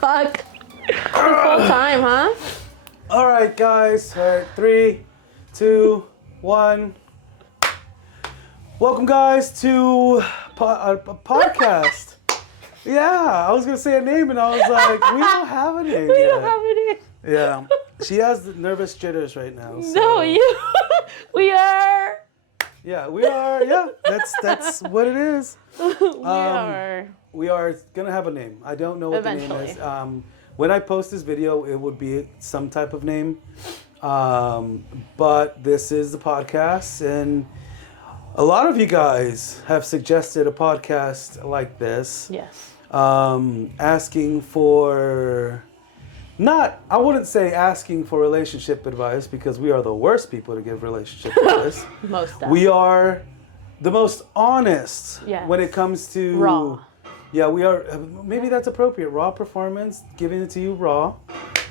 Fuck. This whole time, huh? All right, guys. All right, 3, 2, 1. Welcome, guys, to a podcast. Yeah, I was gonna say a name, and I was like, we don't have a name. We don't have a name. Yeah, she has the nervous jitters right now. So. No, you. We are. Yeah, we are. Yeah, that's what it is. We are gonna have a name. I don't know what Eventually. the name is. When I post this video, it would be some type of name. But this is the podcast, and a lot of you guys have suggested a podcast like this. Yes. Asking for, I wouldn't say asking for relationship advice, because we are the worst people to give relationship advice. Most definitely. We are the most honest when it comes to raw. Yeah, we are. Maybe that's appropriate. Raw performance, giving it to you raw.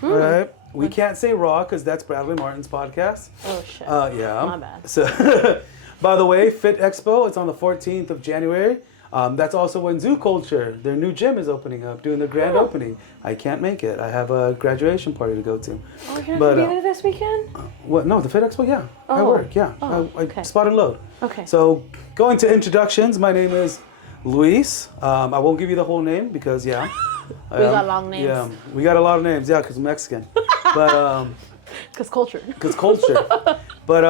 All right. We can't say raw because that's Bradley Martin's podcast. Oh shit. Yeah. My bad. So, by the way, Fit Expo. It's on the 14th of January. That's also when Zoo Culture, their new gym, is opening up, doing the grand opening. I can't make it. I have a graduation party to go to. Oh, you're going to be there this weekend? What? No, the Fit Expo. Yeah. I work. Yeah. I spot and load. Okay. So, going to introductions. My name is Luis. I won't give you the whole name because, we got long names. Yeah, we got a lot of names. Yeah, because I'm Mexican. But because culture. But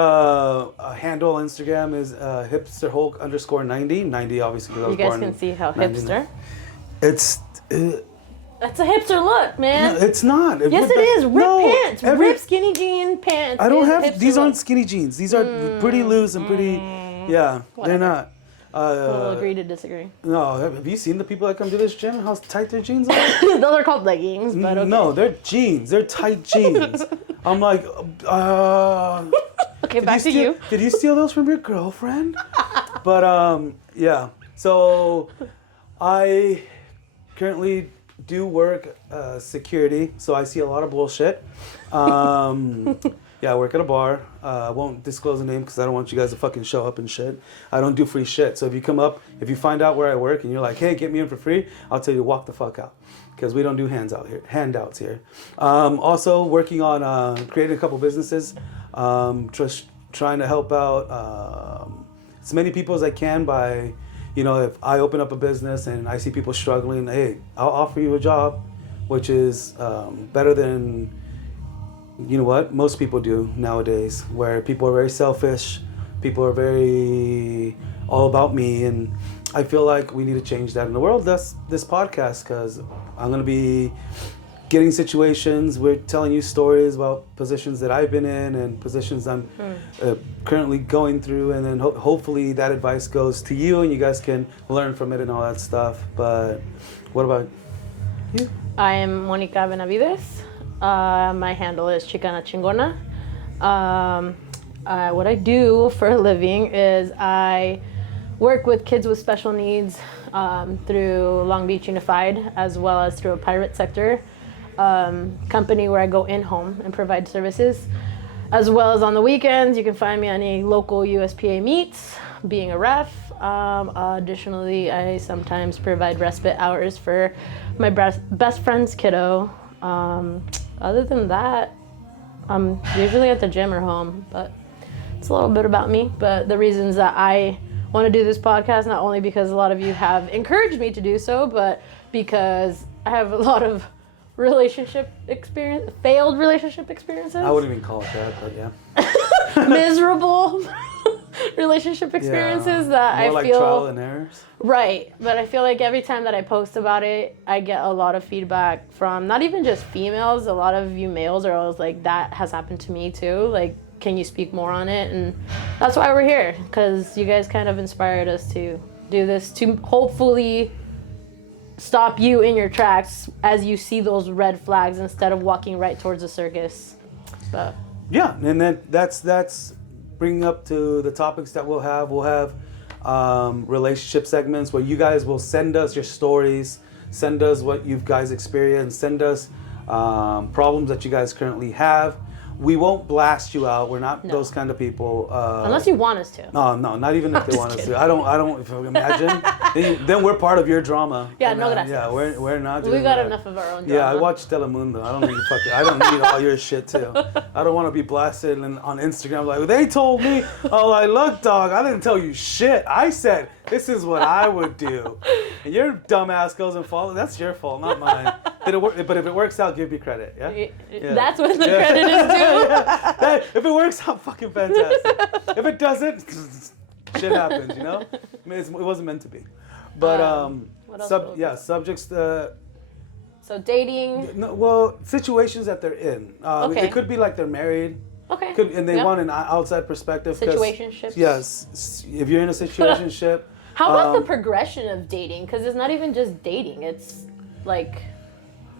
handle on Instagram is hipsterhulk_90. 90 obviously because I was born. You guys can see how 99. Hipster. That's a hipster look, man. No, it's not. Yes, it is. Rip pants. Rip skinny jean pants. I don't have. These aren't skinny jeans. These are pretty loose and pretty. Yeah, whatever. They're not. We'll agree to disagree. No, have you seen the people that come to this gym? How tight their jeans are? Those are called leggings, but okay. No, they're jeans. They're tight jeans. I'm like, okay, back to you. Did you steal those from your girlfriend? But yeah. So I currently do work security, so I see a lot of bullshit. Yeah, I work at a bar. I won't disclose the name because I don't want you guys to fucking show up and shit. I don't do free shit. So if you come up, if you find out where I work and you're like, hey, get me in for free, I'll tell you walk the fuck out. Because we don't do handouts here. Also working on creating a couple businesses. Just trying to help out as many people as I can by, if I open up a business and I see people struggling, hey, I'll offer you a job, which is better than, what most people do nowadays, where people are very selfish, people are very all about me, and I feel like we need to change that in the world. That's this podcast, because I'm going to be getting situations, we're telling you stories about positions that I've been in and positions I'm currently going through, and then hopefully that advice goes to you and you guys can learn from it and all that stuff. But what about you? I am Monica Benavides. My handle is Chicana Chingona. What I do for a living is I work with kids with special needs through Long Beach Unified, as well as through a private sector company where I go in-home and provide services. As well as on the weekends, you can find me on any local USPA meets, being a ref. Additionally, I sometimes provide respite hours for my best friend's kiddo. Other than that, I'm usually at the gym or home, but it's a little bit about me. But the reasons that I want to do this podcast, not only because a lot of you have encouraged me to do so, but because I have a lot of failed relationship experiences. I wouldn't even call it that, but yeah. Miserable relationship experiences that more I like feel trial and errors. Right, but I feel like every time that I post about it, I get a lot of feedback from not even just females. A lot of you males are always like, that has happened to me too. Like, can you speak more on it? And that's why we're here, because you guys kind of inspired us to do this, to hopefully stop you in your tracks as you see those red flags instead of walking right towards the circus. So. Yeah, and then that's bringing up to the topics that we'll have. We'll have relationship segments where you guys will send us your stories, send us what you guys experienced, send us problems that you guys currently have. We won't blast you out. We're not No. those kind of people. Unless you want us to. No, not even if they want us kidding. to. I don't. If you imagine, then we're part of your drama. Yeah, And, no gracias. Yeah, we're not. We doing got that. enough of our own drama. Yeah, I watch Telemundo. I don't need all your shit too. I don't want to be blasted on Instagram like they told me. Oh, like look, dog, I didn't tell you shit. I said this is what I would do, and your dumbass goes and follows. That's your fault, not mine. Did it work? But if it works out, give me credit. Yeah. That's what the credit is due. If it works out, fucking fantastic. If it doesn't, shit happens. You know. I mean, it wasn't meant to be. But what else subjects. So dating. No, well, situations that they're in. Okay. It could be like they're married. Okay. And they want an outside perspective. Situationships. Yes. If you're in a situationship. How about the progression of dating? Because it's not even just dating. It's like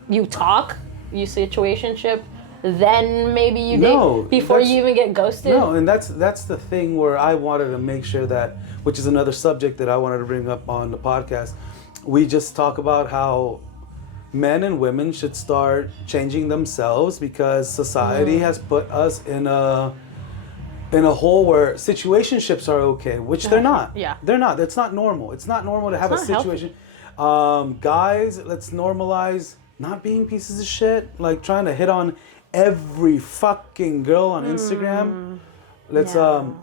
you talk, you situationship, then maybe you date before you even get ghosted. No, and that's the thing where I wanted to make sure that, which is another subject that I wanted to bring up on the podcast. We just talk about how men and women should start changing themselves because society has put us in a hole where situationships are okay, which they're not. Yeah. They're not. That's not normal. It's not normal to have a situation. Guys, let's normalize not being pieces of shit, like trying to hit on every fucking girl on Instagram. Let's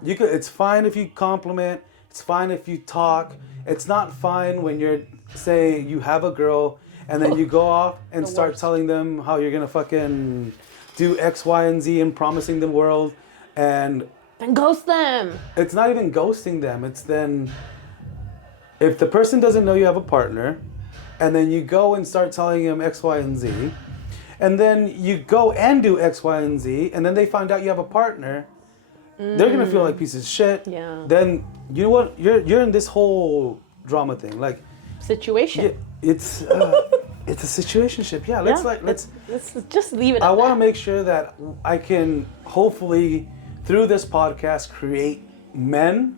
it's fine if you compliment, it's fine if you talk. It's not fine when you're saying you have a girl and then you go off and start telling them how you're gonna fucking do X, Y, and Z and promising the world, and then ghost them. It's not even ghosting them. It's then if the person doesn't know you have a partner, and then you go and start telling them X, Y, and Z, and then you go and do X, Y, and Z, and then they find out you have a partner, they're gonna feel like pieces of shit. Yeah. Then you know what? You're in this whole drama thing, like situation. It's a situationship. Yeah. Let's just leave it. I want to make sure that I can hopefully through this podcast create men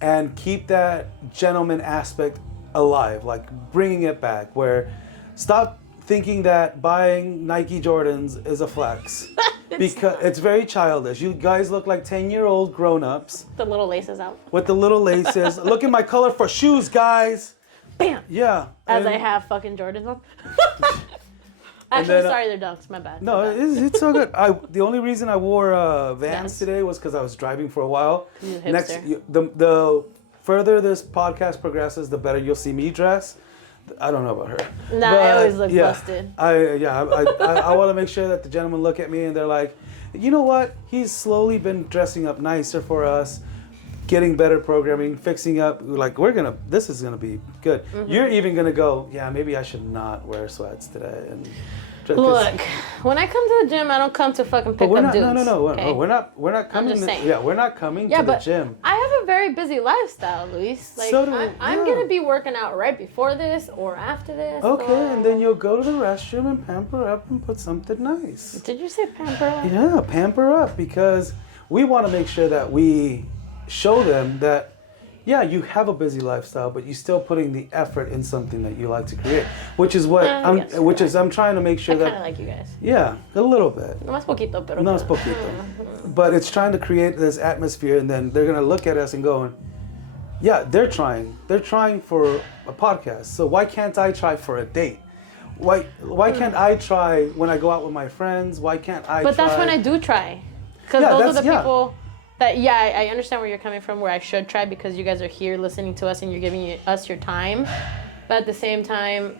and keep that gentleman aspect alive, like bringing it back. Where stop thinking that buying Nike Jordans is a flex. Because it's very childish. You guys look like 10-year-old grown-ups. The little laces out. With the little laces. Look at my color for shoes, guys. Bam. Yeah. As I have fucking Jordans on. Actually, then, sorry, they're dunks. My bad. No, it's so good. The only reason I wore Vans today was because I was driving for a while. The further this podcast progresses, the better you'll see me dress. I don't know about her. Nah, I always look busted. I want to make sure that the gentlemen look at me and they're like, you know what? He's slowly been dressing up nicer for us, getting better programming, fixing up. Like this is gonna be good. Mm-hmm. You're even gonna go, yeah, maybe I should not wear sweats today. And look, when I come to the gym, I don't come to fucking pick up dudes. No. Okay? We're not coming. We're not coming to the gym. I have a very busy lifestyle, Luis. Like So I'm gonna be working out right before this or after this. Okay, and then you'll go to the restroom and pamper up and put something nice. Did you say pamper up? Yeah, pamper up, because we want to make sure that we show them that, yeah, you have a busy lifestyle, but you're still putting the effort in something that you like to create, which is what I'm trying to make sure that. I kind of like you guys. Yeah, a little bit. No más poquito, pero. No más poquito. But it's trying to create this atmosphere, and then they're gonna look at us and go, yeah, they're trying. They're trying for a podcast. So why can't I try for a date? Why can't I try when I go out with my friends? Why can't I? But that's when I do try, because those are the people. I understand where you're coming from, where I should try because you guys are here listening to us and you're giving us your time. But at the same time,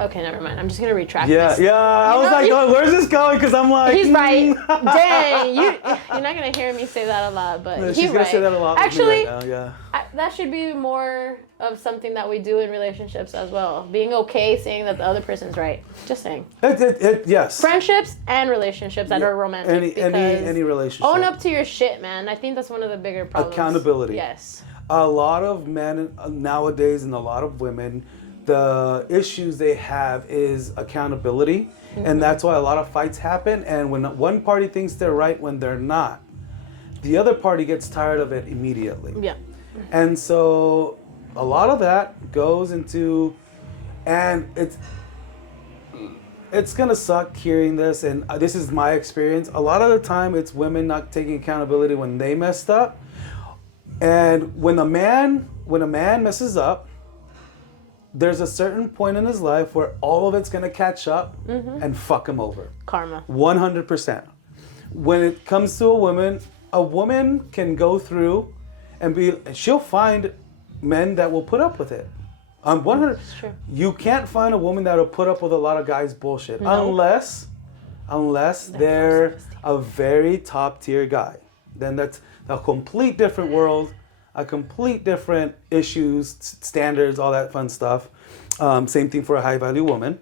okay, never mind. I'm just going to retract this. Yeah. I was like, where's this going? Because I'm like... He's right. Dang, you're not going to hear me say that a lot, but he's right. She's going to say that a lot Actually, right now, yeah. That should be more of something that we do in relationships as well. Being okay saying that the other person's right. Just saying. Yes. Friendships and relationships that are romantic. Any relationship. Own up to your shit, man. I think that's one of the bigger problems. Accountability. Yes. A lot of men nowadays and a lot of women, the issues they have is accountability. Mm-hmm. And that's why a lot of fights happen. And when one party thinks they're right when they're not, the other party gets tired of it immediately. Yeah. And so a lot of that goes into, and it's gonna suck hearing this, and this is my experience. A lot of the time, it's women not taking accountability when they messed up, and when a man messes up, there's a certain point in his life where all of it's gonna catch up and fuck him over. Karma. 100%. When it comes to a woman can go through and she'll find men that will put up with it. 100. True. You can't find a woman that'll put up with a lot of guys' bullshit unless they're a very top tier guy. Then that's a complete different world, a complete different issues, standards, all that fun stuff. Same thing for a high value woman.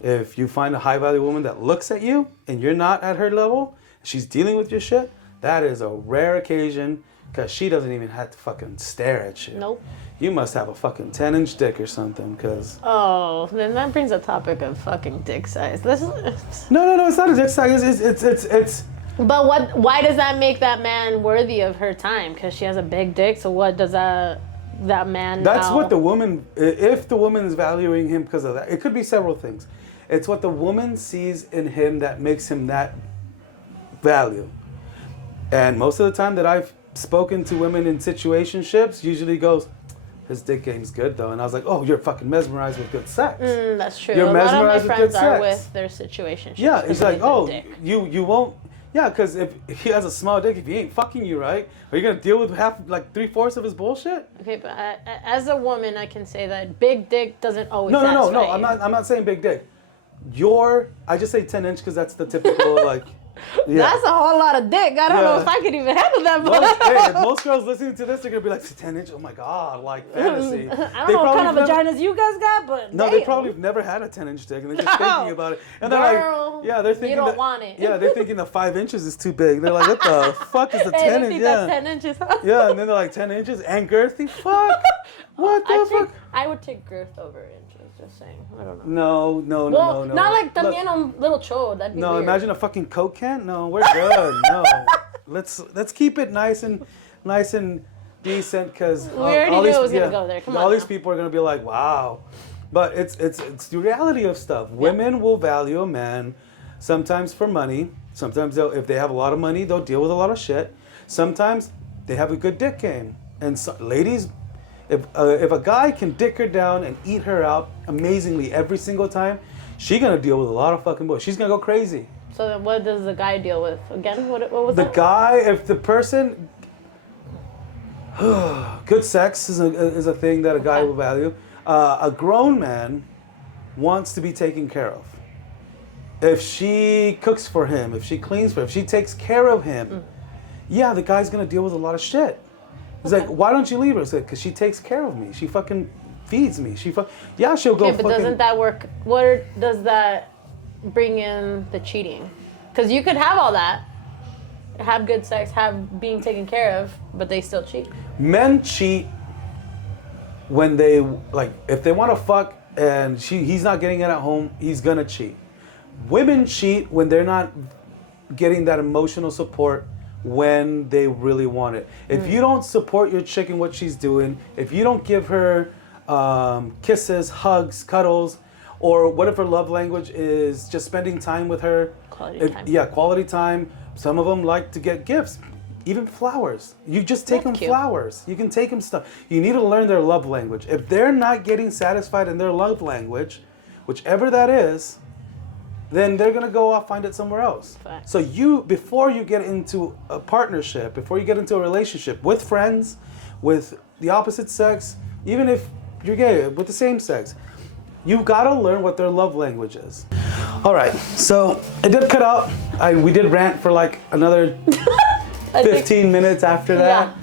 If you find a high value woman that looks at you and you're not at her level, she's dealing with your shit, that is a rare occasion because she doesn't even have to fucking stare at you. Nope. You must have a fucking 10-inch dick or something, because... Oh, then that brings a topic of fucking dick size. This is... No, it's not a dick size. It's... But why does that make that man worthy of her time? Because she has a big dick, so what does that man That's now... what the woman... If the woman is valuing him because of that, it could be several things. It's what the woman sees in him that makes him that value. And most of the time that I've spoken to women in situationships, usually goes... His dick game's good though, and I was like, "Oh, you're fucking mesmerized with good sex." That's true. You're a lot of my mesmerized with friends good are sex. with their situation. Yeah, it's like, "Oh, you won't." Yeah, because if he has a small dick, if he ain't fucking you right, are you gonna deal with like 3/4 of his bullshit? Okay, but as a woman, I can say that big dick doesn't always. No. satisfy I'm you. not saying big dick. I just say 10-inch because that's the typical like. Yeah. That's a whole lot of dick. I don't know if I could even handle that. Hey, most girls listening to this are gonna be like 10-inch. Oh my god, like fantasy. I don't know what kind of vaginas you guys got, but no, damn. they probably have never had a 10-inch dick, and they're just thinking about it. And they're Girl, like, yeah, they're thinking you don't want it. Yeah, they're thinking the 5 inches is too big. They're like, what the fuck is the Hey, 10 they inch? think Yeah, that's 10 inches. Huh? yeah, and then they're like 10 inches and girthy. Fuck. What the fuck? I would take girth over inches. Just saying. I don't know. No. Not like Look, también little chode. That'd be no, weird. imagine a fucking Coke can. No, we're good. No, let's keep it nice and decent because We already knew it was gonna go there. Come on all these now. people are gonna be like, wow, but it's the reality of stuff. Women will value a man sometimes for money. Sometimes if they have a lot of money, they'll deal with a lot of shit. Sometimes they have a good dick game, and so, ladies. If a guy can dick her down and eat her out amazingly every single time, she's gonna deal with a lot of fucking bullshit. She's gonna go crazy. So then what does the guy deal with? Again, what was The that? guy, if the person, good sex is a thing that a guy will value. A grown man wants to be taken care of. If she cooks for him, if she cleans for him, if she takes care of him, yeah, the guy's gonna deal with a lot of shit. He's like, why don't you leave her? It's like, because she takes care of me. She fucking feeds me. She'll go Okay, but doesn't that work? Does that bring in the cheating? Because you could have all that, have good sex, have being taken care of, but they still cheat. Men cheat when they, like, if they want to fuck and he's not getting it at home, he's gonna cheat. Women cheat when they're not getting that emotional support when they really want it. If you don't support your chick in what she's doing, if you don't give her kisses, hugs, cuddles, or what if her love language is just spending time with her? Quality time. Yeah, quality time. Some of them like to get gifts, even flowers. You just take them cute. flowers. You can take them stuff. You need to learn their love language. If they're not getting satisfied in their love language, whichever that is, then they're gonna go off, find it somewhere else. Facts. So before you get into a partnership, before you get into a relationship with friends, with the opposite sex, even if you're gay, with the same sex, you gotta learn what their love language is. All right, so it did cut out. We did rant for like another 15 minutes after that. Yeah.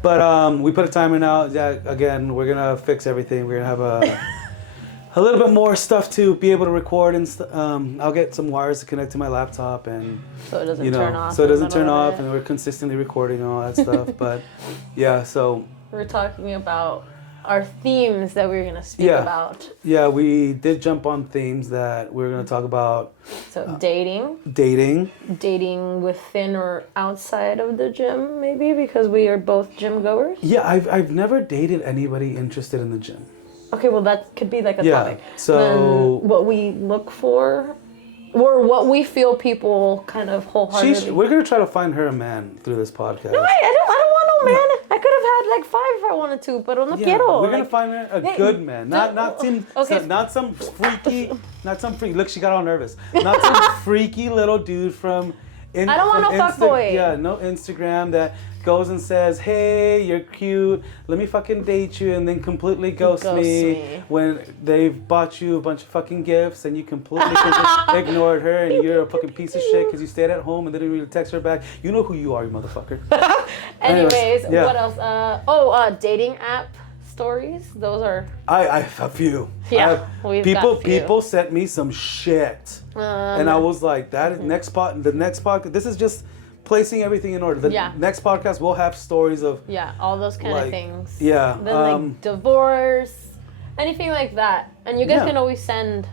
But we put a timer now. Yeah, again, we're gonna fix everything. We're gonna have a little bit more stuff to be able to record, and I'll get some wires to connect to my laptop, and So it doesn't turn off. so it doesn't in the turn middle of off, it. and we're consistently recording and all that stuff. But yeah, so We're talking about our themes that we're gonna speak about. yeah, we did jump on themes that we're gonna talk about. So dating within or outside of the gym, maybe, because we are both gym goers. Yeah, I've never dated anybody interested in the gym. Okay, well that could be like a Yeah, topic. so- Then what we look for Or what we feel people kind of wholeheartedly. We're gonna try to find her a man through this podcast. No, I don't want no man. I could have had like 5 if I wanted to, pero no quiero. We're gonna find her a good man, not some freaky, Look, she got all nervous. Not some freaky little dude from. I don't want no fuckboy. Yeah, no Instagram that goes and says, "Hey, you're cute. Let me fucking date you," and then completely ghost me when they've bought you a bunch of fucking gifts and you completely ignored her and you're a fucking piece of shit because you stayed at home and didn't really text her back. You know who you are, you motherfucker. Anyways, what else? Dating app stories. Those are. I have a few. Yeah, people sent me some shit, and I was like, the next podcast. This is just placing everything in order. The next podcast we'll have stories of all those kind of things. Yeah, then like divorce, anything like that, and you guys can always send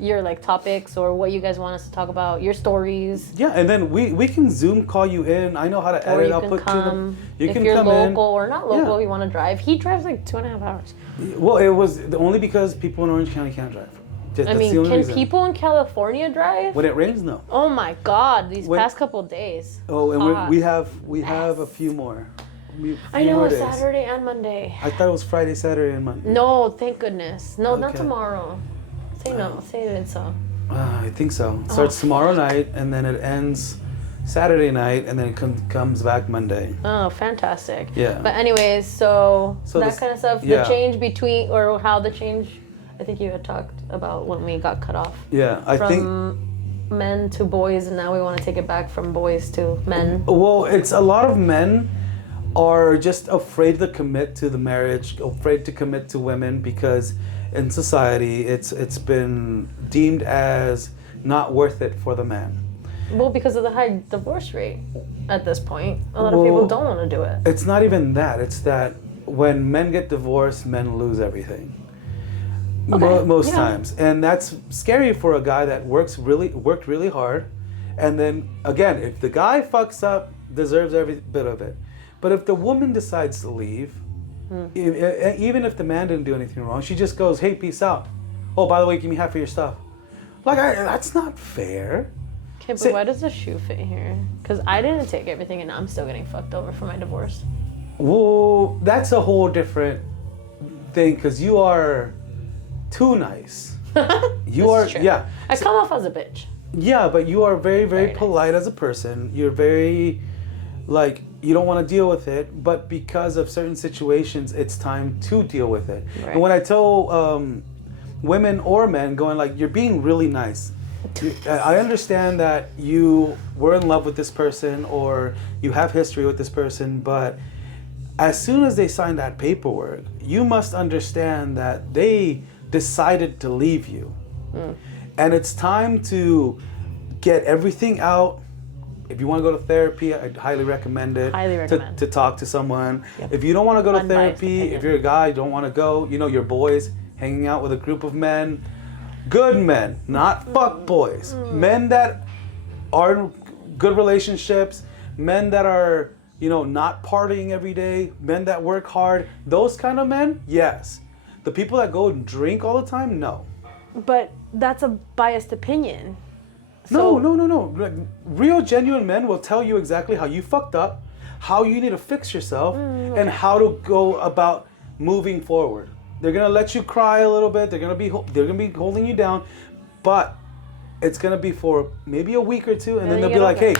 your like topics or what you guys want us to talk about, your stories. Yeah, and then we can Zoom call you in. I know how to edit. I'll put you can come in. Local or not local, if you want to drive. He drives like 2.5 hours. Well, it was only because people in Orange County can't drive. Can people in California drive? When it rains, no. Oh my God! Past couple days. Oh, and we have a few more. I know it's Saturday and Monday. I thought it was Friday, Saturday, and Monday. No, thank goodness. No, not tomorrow. Say it so. I think so. It starts tomorrow night and then it ends Saturday night and then it comes back Monday. Oh, fantastic. Yeah. But anyways, so that kind of stuff. The change between, or how the change. I think you had talked about when we got cut off. Yeah, from men to boys, and now we want to take it back from boys to men. Well, it's a lot of men are just afraid to commit to the marriage, afraid to commit to women because in society it's been deemed as not worth it for the man. Well, because of the high divorce rate at this point, a lot of people don't want to do it. It's not even that. It's that when men get divorced, men lose everything. Okay. Most times. And that's scary for a guy that worked really hard. And then, again, if the guy fucks up, deserves every bit of it. But if the woman decides to leave, even if the man didn't do anything wrong, she just goes, "Hey, peace out. Oh, by the way, give me half of your stuff." Like, that's not fair. Okay, but why does the shoe fit here? Because I didn't take everything and I'm still getting fucked over for my divorce. Well, that's a whole different thing because you are too nice. You are, true. Yeah. I come off as a bitch. Yeah, but you are very, very polite as a person. You're very, like, you don't want to deal with it, but because of certain situations, it's time to deal with it. Right. And when I tell women or men going like, you're being really nice. I understand that you were in love with this person or you have history with this person, but as soon as they sign that paperwork, you must understand that they decided to leave you. And it's time to get everything out. If you want to go to therapy, I'd highly recommend it. To talk to someone. Yep. If you don't want to go to therapy, if you're a guy, don't want to go, your boys, hanging out with a group of men, good men, not fuck boys. Men that are in good relationships, men that are, not partying every day, men that work hard, those kind of men, yes. The people that go and drink all the time, no. But that's a biased opinion. No. Like, real, genuine men will tell you exactly how you fucked up, how you need to fix yourself, and how to go about moving forward. They're gonna let you cry a little bit. They're gonna be holding you down, but it's gonna be for maybe a week or two, and then they'll be like, "Hey,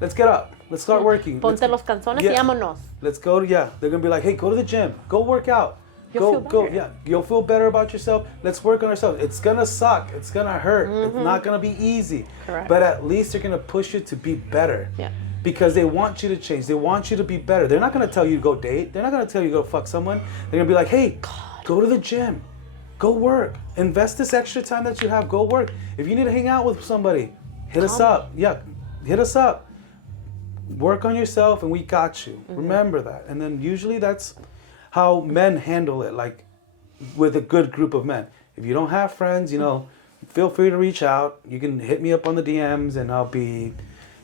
let's get up. Let's start working. Ponte los calzones y vámonos." Let's go. They're gonna be like, "Hey, go to the gym. Go work out. Go. You'll feel better about yourself. Let's work on ourselves. It's gonna suck. It's gonna hurt. It's not gonna be easy. Correct. But at least they're gonna push you to be better. Yeah. Because they want you to change. They want you to be better. They're not gonna tell you to go date. They're not gonna tell you to go fuck someone. They're gonna be like, hey, go to the gym. Go work. Invest this extra time that you have. Go work. If you need to hang out with somebody, hit us up. Yeah, hit us up. Work on yourself and we got you. Remember that. And then usually that's how men handle it, like with a good group of men. If you don't have friends, feel free to reach out. You can hit me up on the DMs and I'll be,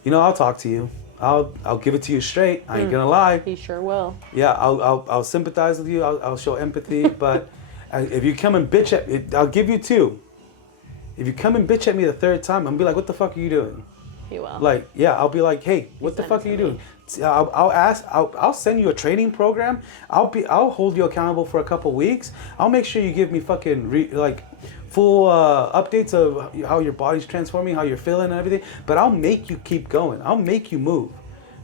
I'll talk to you. I'll give it to you straight. I ain't gonna lie. He sure will. Yeah, I'll sympathize with you. I'll show empathy. But if you come and bitch at me, I'll give you two. If you come and bitch at me the third time, I'm gonna be like, what the fuck are you doing? He will. Like, yeah, I'll be like, hey, what the fuck are you doing? I'll send you a training program. I'll hold you accountable for a couple weeks. I'll make sure you give me fucking full updates of how your body's transforming, how you're feeling and everything. But I'll make you keep going. I'll make you move.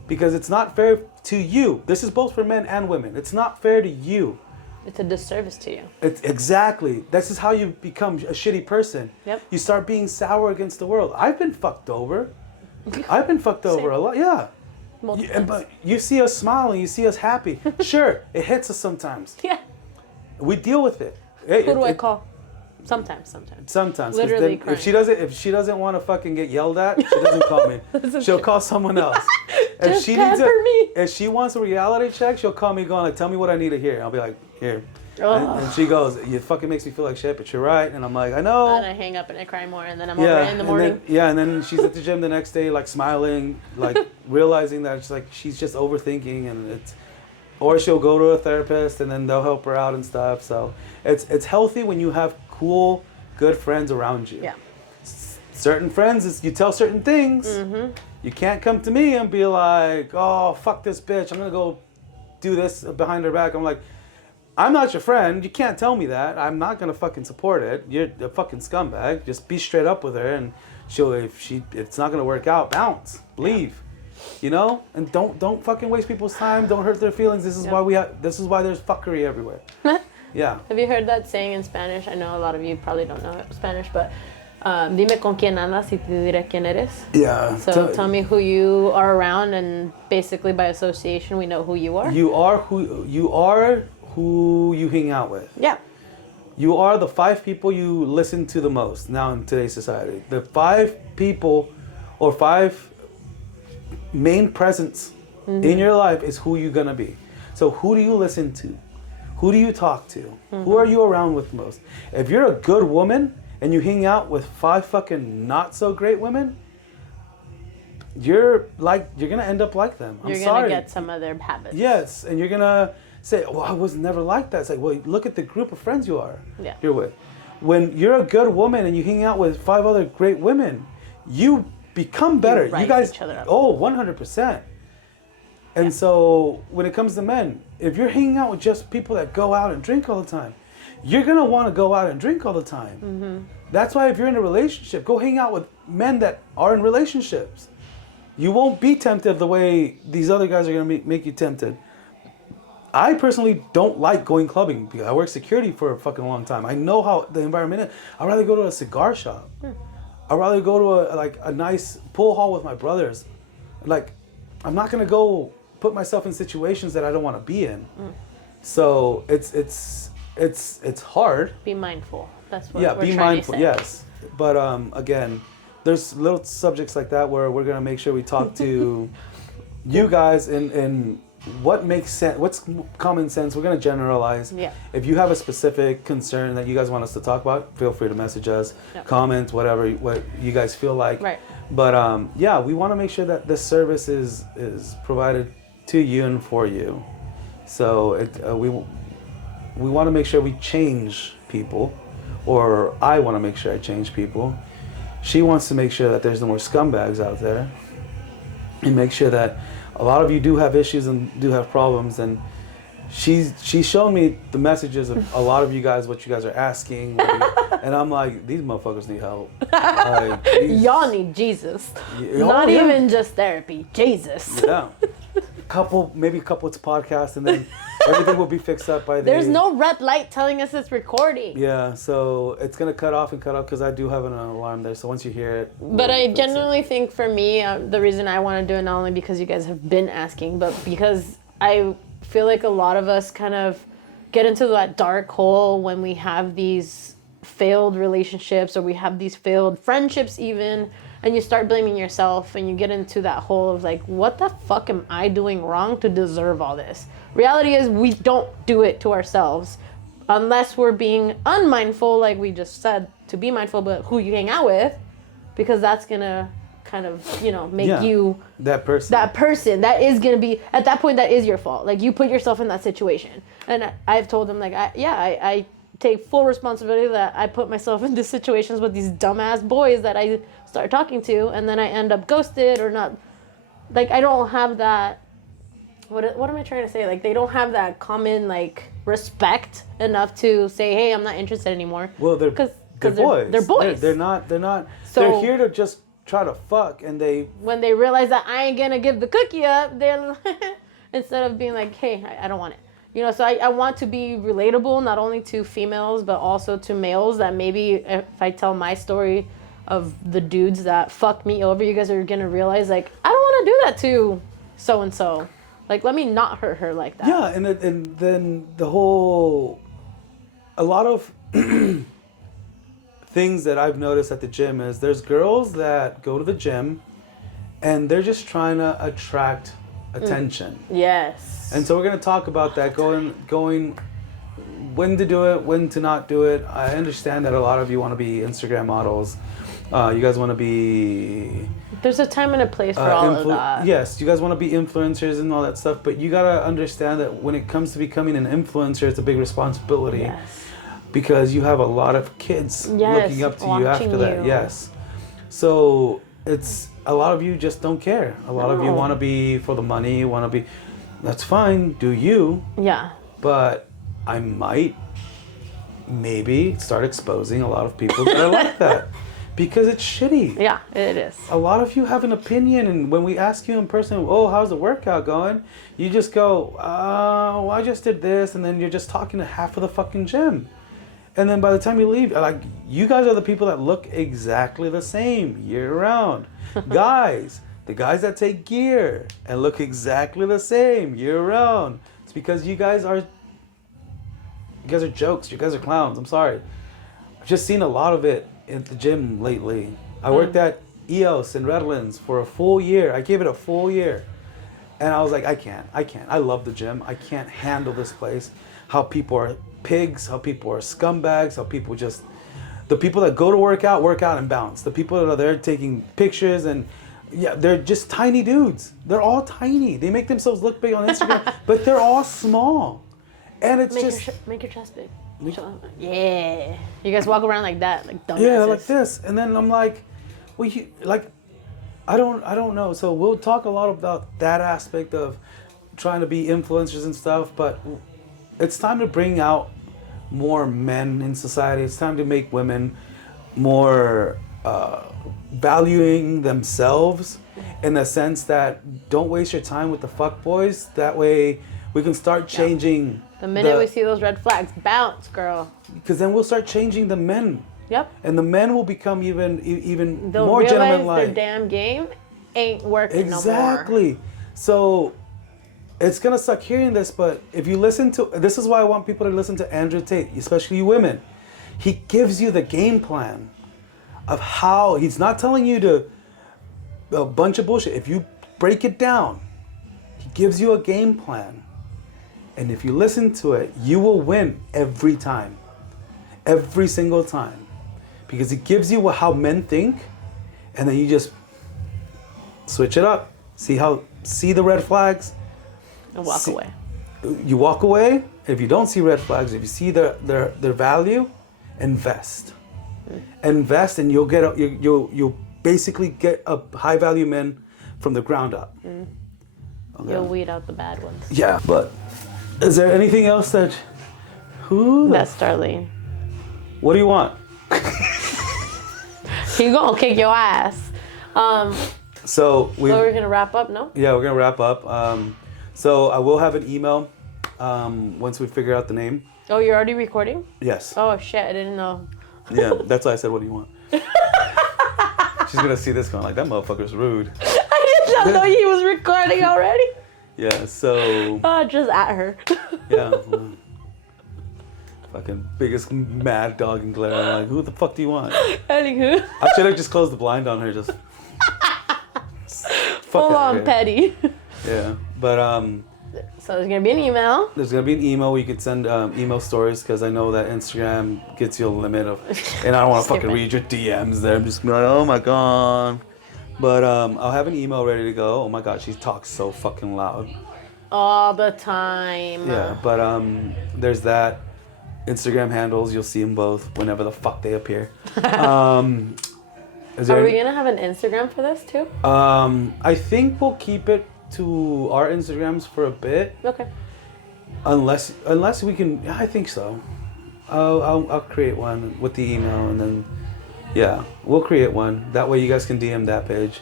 Because it's not fair to you. This is both for men and women. It's not fair to you. It's a disservice to you. Exactly. This is how you become a shitty person. Yep. You start being sour against the world. I've been fucked over. I've been fucked over a lot. Yeah. But you see us smiling. You see us happy. Sure, it hits us sometimes. Yeah. We deal with it. Who do I call? Sometimes. Sometimes. Literally then if she doesn't want to fucking get yelled at, she doesn't call me. She'll call someone else. Just pamper me. If she wants a reality check, she'll call me going like, tell me what I need to hear. I'll be like, here. Oh. And she goes, you fucking makes me feel like shit, but you're right. And I'm like, I know. And I hang up and I cry more, and then I'm over it in the morning. And then she's at the gym the next day, like smiling, like realizing that she's just overthinking, and or she'll go to a therapist and then they'll help her out and stuff. So it's healthy when you have cool, good friends around you. Yeah. Certain friends, you tell certain things. Mm-hmm. You can't come to me and be like, oh, fuck this bitch. I'm going to go do this behind her back. I'm like, I'm not your friend. You can't tell me that. I'm not going to fucking support it. You're a fucking scumbag. Just be straight up with her, and if it's not going to work out, bounce. Leave. You know? And don't fucking waste people's time. Don't hurt their feelings. This is why there's fuckery everywhere. Yeah. Have you heard that saying in Spanish? I know a lot of you probably don't know Spanish, but dime con quién andas y te diré quién eres. Yeah. So tell me who you are around, and basically by association, we know who you are. You are who you hang out with. Yeah. You are the 5 people you listen to the most now in today's society. The 5 people or 5 main presence in your life is who you're going to be. So who do you listen to? Who do you talk to? Who are you around with most? If you're a good woman and you hang out with 5 fucking not so great women, you're going to end up like them. You're going to get some of their habits. Yes, and you're going to say, well, I was never like that. It's like, well, look at the group of friends you're with. When you're a good woman and you hang out with 5 other great women, you become better. You guys, each other up. 100%. And so when it comes to men, if you're hanging out with just people that go out and drink all the time, you're going to want to go out and drink all the time. Mm-hmm. That's why if you're in a relationship, go hang out with men that are in relationships. You won't be tempted the way these other guys are going to make you tempted. I personally don't like going clubbing because I worked security for a fucking long time. I know how the environment is. I'd rather go to a cigar shop. I'd rather go to a nice pool hall with my brothers. Like, I'm not going to go put myself in situations that I don't want to be in. So it's hard. Be mindful. That's what we're be trying mindful. To say. Yes, but again, there's little subjects like that where we're gonna make sure we talk to you guys and what makes sense. What's common sense? We're gonna generalize. Yeah. If you have a specific concern that you guys want us to talk about, feel free to message us, comment, whatever what you guys feel like. Right. But we want to make sure that this service is provided to you and for you. So we want to make sure we change people, or I want to make sure I change people. She wants to make sure that there's no more scumbags out there, and make sure that a lot of you do have issues and do have problems. And she's shown me the messages of a lot of you guys, what you guys are asking, and I'm like, these motherfuckers need help. Like, y'all need Jesus. Not even just therapy, Jesus. Yeah. Maybe a couple of podcasts, and then everything will be fixed up by the... There's no red light telling us it's recording. Yeah, so it's going to cut off because I do have an alarm there. So once you hear it... But I genuinely think for me, the reason I want to do it, not only because you guys have been asking, but because I feel like a lot of us kind of get into that dark hole when we have these failed relationships, or we have these failed friendships even, and you start blaming yourself, and you get into that hole of like, what the fuck am I doing wrong to deserve all this? Reality is we don't do it to ourselves unless we're being unmindful, like we just said, to be mindful about who you hang out with, because that's gonna kind of, make you that person. That is gonna be, at that point, that is your fault. Like, you put yourself in that situation. And I've told him, like, I take full responsibility that I put myself into situations with these dumbass boys that I start talking to, and then I end up ghosted or not. Like, I don't have that. What am I trying to say? Like, they don't have that common, like, respect enough to say, hey, I'm not interested anymore. Well, they're boys. They're boys. They're not. So, they're here to just try to fuck, and when they realize that I ain't gonna give the cookie up, they're instead of being like, hey, I don't want it. You know, so I want to be relatable, not only to females, but also to males, that maybe if I tell my story of the dudes that fucked me over, you guys are going to realize, like, I don't want to do that to so-and-so. Like, let me not hurt her like that. Yeah, and then the whole... A lot of things that I've noticed at the gym is there's girls that go to the gym and they're just trying to attract attention. Yes. And so we're going to talk about that, going when to do it, when to not do it. I understand that a lot of you want to be Instagram models. You guys want to be... There's a time and a place for all of that. Yes, you guys want to be influencers and all that stuff, but you got to understand that when it comes to becoming an influencer, it's a big responsibility. Yes. Because you have a lot of kids looking up to you after that. Yes. So it's... A lot of you just don't care. A lot of you want to be for the money, want to be... That's fine, do you. Yeah. But I might maybe start exposing a lot of people that are like that. Because it's shitty. Yeah, it is. A lot of you have an opinion, and when we ask you in person, oh, how's the workout going? You just go, oh, I just did this, and then you're just talking to half of the fucking gym. And then by the time you leave, like, you guys are the people that look exactly the same year round. Guys, the guys that take gear and look exactly the same year round. It's because you guys are jokes. You guys are clowns. I'm sorry. I've just seen a lot of it at the gym lately. I worked at EOS in Redlands for a full year. I gave it a full year. And I was like, I can't. I love the gym. I can't handle this place. How people are pigs, how people are scumbags, how people just... The people that go to work out and bounce. The people that are there taking pictures and... Yeah, they're just tiny dudes. They're all tiny. They make themselves look big on Instagram, but they're all small. And it's make your chest big. Yeah. You guys walk around like that, like dumbasses. Yeah, like this. And then I'm like, well, I don't know. So we'll talk a lot about that aspect of trying to be influencers and stuff, but it's time to bring out more men in society. It's time to make women more valuing themselves, in the sense that don't waste your time with the fuckboys. That way we can start changing. The minute we see those red flags, bounce, girl. Because then we'll start changing the men. Yep. And the men will become even They'll more gentlemanlike. their damn game ain't working no more. Exactly. So it's gonna suck hearing this, but if you listen to... This is why I want people to listen to Andrew Tate, especially you women. He gives you the game plan of how... He's not telling you to... A bunch of bullshit. If you break it down, he gives you a game plan. And if you listen to it, you will win every time. Every single time. Because he gives you how men think, and then you just switch it up. See the red flags. And walk away. You walk away. If you don't see red flags, if you see their value, invest. Invest, and you'll basically get a high value men from the ground up. Okay. You'll weed out the bad ones. Yeah, but is there anything else that... That's Darlene. What do you want? He gonna kick your ass. So we're gonna wrap up, no? Yeah, we're gonna wrap up. So I will have an email once we figure out the name. Oh, you're already recording? Yes. Oh shit, I didn't know. Yeah, that's why I said, what do you want? She's gonna see this going like, that motherfucker's rude. I did not know he was recording already. Yeah, so... just at her. Yeah. Fucking biggest mad dog in glare. I'm like, who the fuck do you want? Anywho. I should have just closed the blind on her, just... Full on petty. Yeah, but so there's gonna be an email. There's gonna be an email where you could send email stories, because I know that Instagram gets you a limit of, and I don't want to fucking read your DMs there. I'm just gonna be like, oh my god. But I'll have an email ready to go. Oh my god, she talks so fucking loud. All the time. Yeah, but there's that. Instagram handles. You'll see them both whenever the fuck they appear. Are we gonna have an Instagram for this too? I think we'll keep it to our Instagrams for a bit. Okay. Unless we can, I think so. I'll create one with the email, and then we'll create one. That way you guys can DM that page,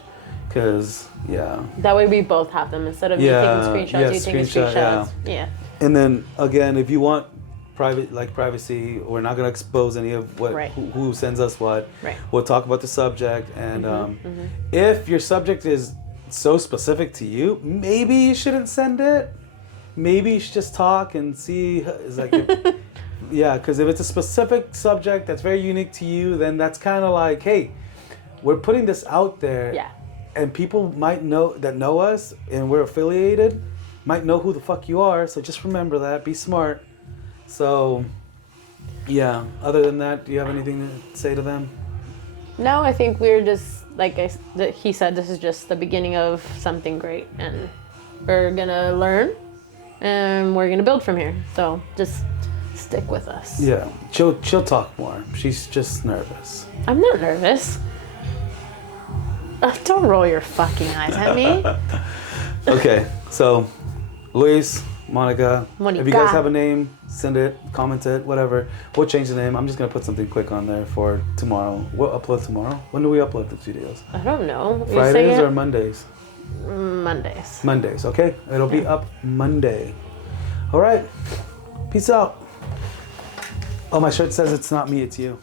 cause That way we both have them instead of me taking screenshots. You taking screenshots. Yeah. And then again, if you want privacy, we're not gonna expose any of what who sends us what. Right. We'll talk about the subject, and if your subject is so specific to you, maybe you shouldn't send it. Maybe you should just talk and see. It's like, because if it's a specific subject that's very unique to you, then that's kind of like, hey, we're putting this out there. Yeah. And people might know us, and we're affiliated, might know who the fuck you are. So just remember that. Be smart. So, other than that, do you have anything to say to them? No, I think we're just, he said, this is just the beginning of something great. And we're going to learn, and we're going to build from here. So just stick with us. Yeah, she'll talk more. She's just nervous. I'm not nervous. Don't roll your fucking eyes at me. Okay, so Luis, Monica, if you guys have a name, send it, comment it, whatever. We'll change the name. I'm just going to put something quick on there for tomorrow. We'll upload tomorrow. When do we upload the videos? I don't know. Fridays or Mondays? Mondays. Mondays, okay. It'll be up Monday. All right. Peace out. Oh, my shirt says it's not me, it's you.